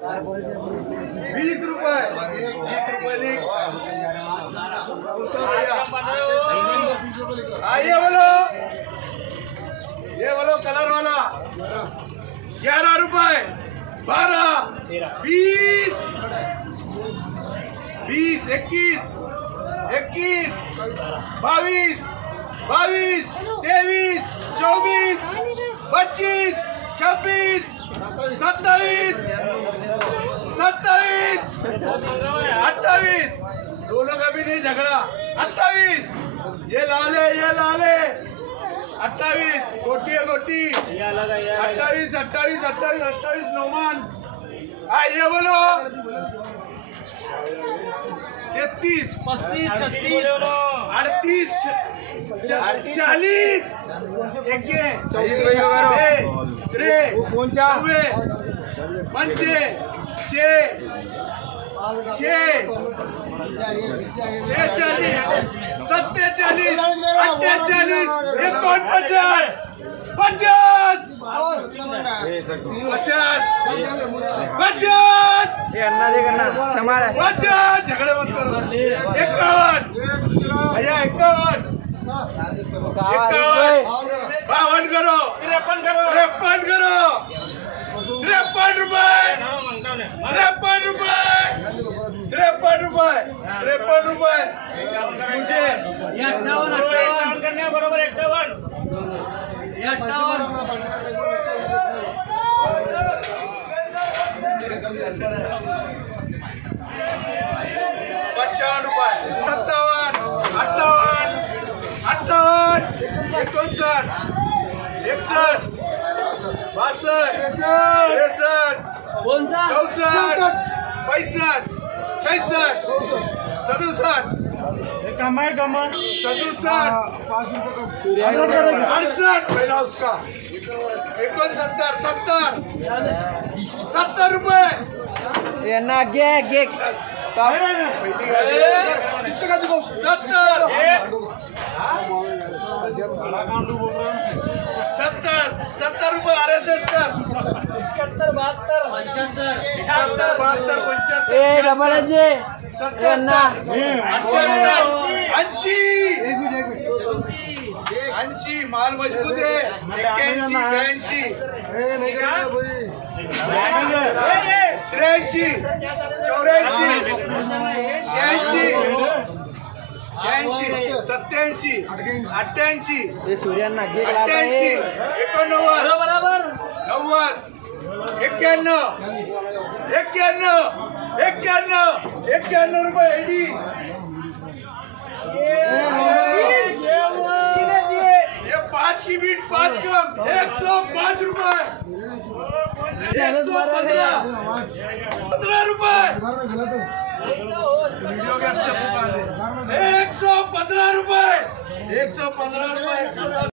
20 रुपए आइए बोलो, ये बोलो कलर वाला 11 रुपए 12 20 20 21 21 22 22 23 24 25 26 27 27 28 दोनों का भी नहीं झगड़ा 28 ये लाल है 28 गोटी है गोटी 28 28 28 28 नौमान ये बोलो 33 35 36 38 40 पंचे 50 झगड़े मत करो 51 भैया 51 52 करो 53 करो 53 रुपए 53 रुपए मुझे 58 करने बरोबर 51 55 रुपए 57 58 58 59 61 62 63 64 65 66 67 68 पहिला उसका 69 70 रुपए सत्तर रुपए RSS कर 71 72 80 माल मजबूत है 81 82 83 84 86 87 88 88 89 बराबर 90 91 रुपए ये 5 की बीट 5 कम 105 रुपए 115 रुपए वीडियो के 115 रुपए 110